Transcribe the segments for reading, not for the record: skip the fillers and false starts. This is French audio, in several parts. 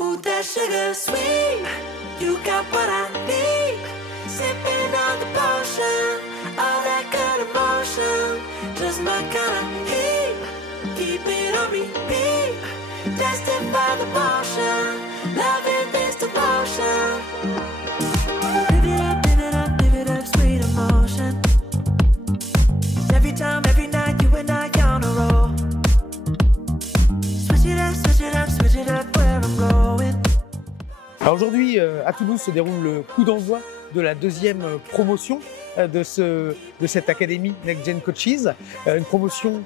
Ooh, that sugar sweet, you got what I need. Sipping on the potion, all that good emotion, just my kind of heat. Keep it on repeat, destined by the motion, loving this devotion. Live it up, sweet emotion. Every time, every night, you and I on a roll. Switch it up, where I'm going. Alors aujourd'hui, à Toulouse se déroule le coup d'envoi de la deuxième promotion de cette académie Next Gen Coaches, une promotion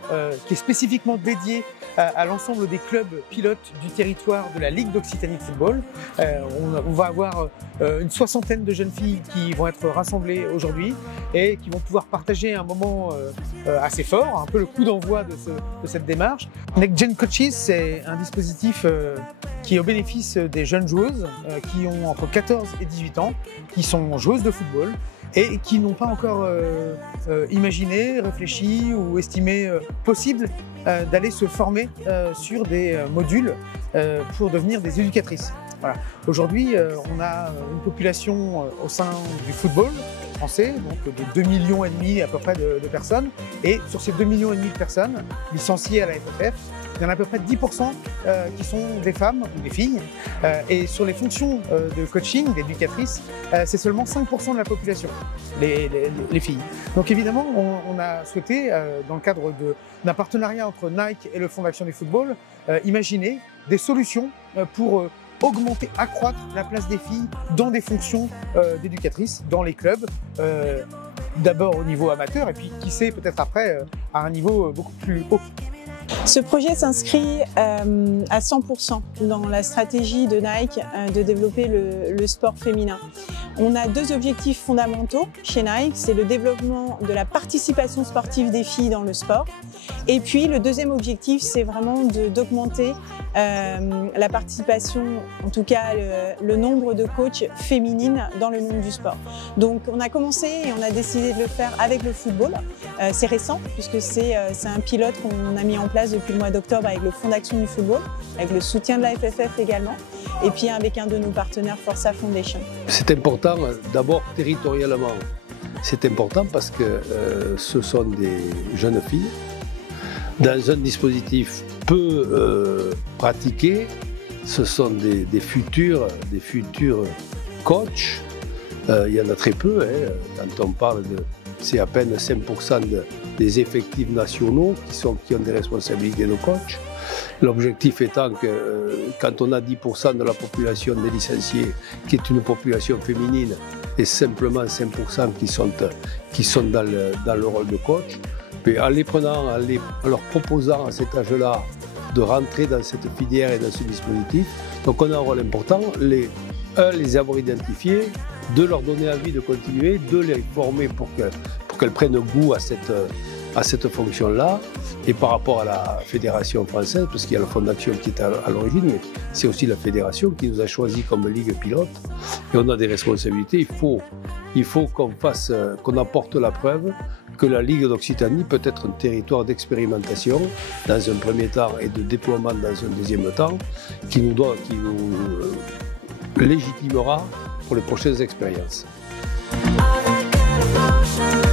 qui est spécifiquement dédiée à l'ensemble des clubs pilotes du territoire de la Ligue d'Occitanie de football. On va avoir une soixantaine de jeunes filles qui vont être rassemblées aujourd'hui et qui vont pouvoir partager un moment assez fort, un peu le coup d'envoi de cette démarche. Next Gen Coaches, c'est un dispositif qui est au bénéfice des jeunes joueuses qui ont entre 14 et 18 ans, qui sont joueuses de football et qui n'ont pas encore imaginé, réfléchi ou estimé possible d'aller se former sur des modules pour devenir des éducatrices. Voilà. Aujourd'hui, on a une population au sein du football français, donc de 2,5 millions à peu près de personnes, et sur ces 2,5 millions de personnes licenciées à la FFF, il y en a à peu près 10% qui sont des femmes ou des filles, et sur les fonctions de coaching, d'éducatrices, c'est seulement 5% de la population, les filles. Donc évidemment, on a souhaité, dans le cadre d'un partenariat entre Nike et le Fonds d'Action du Football, imaginer des solutions pour augmenter, accroître la place des filles dans des fonctions d'éducatrices, dans les clubs, d'abord au niveau amateur et puis qui sait peut-être après à un niveau beaucoup plus haut. Ce projet s'inscrit à 100% dans la stratégie de Nike de développer le sport féminin. On a deux objectifs fondamentaux chez Nike, c'est le développement de la participation sportive des filles dans le sport. Et puis le deuxième objectif, c'est vraiment d'augmenter la participation, en tout cas le nombre de coachs féminines dans le monde du sport. Donc on a commencé et on a décidé de le faire avec le football. C'est récent puisque c'est un pilote qu'on a mis en place depuis le mois d'octobre avec le Fonds d'Action du Football, avec le soutien de la FFF également, et puis avec un de nos partenaires, Forza Foundation. C'est important d'abord territorialement. C'est important parce que ce sont des jeunes filles dans un dispositif peu pratiqué. Ce sont des futurs coachs. Il y en a très peu. Hein, quand on parle c'est à peine 5% des effectifs nationaux qui ont des responsabilités de coach. L'objectif étant que quand on a 10% de la population des licenciés qui est une population féminine et simplement 5% qui sont dans le rôle de coach, mais en les prenant, en leur proposant à cet âge-là de rentrer dans cette filière et dans ce dispositif, donc on a un rôle important, les avoir identifiés, de leur donner envie de continuer, de les former pour qu'elles prennent goût à cette fonction-là. Et par rapport à la fédération française, parce qu'il y a le Fonds d'Action qui est à l'origine, mais c'est aussi la fédération qui nous a choisi comme ligue pilote. Et on a des responsabilités. Il faut qu'on apporte la preuve que la Ligue d'Occitanie peut être un territoire d'expérimentation dans un premier temps et de déploiement dans un deuxième temps, qui nous légitimera pour les prochaines expériences. All that good emotion.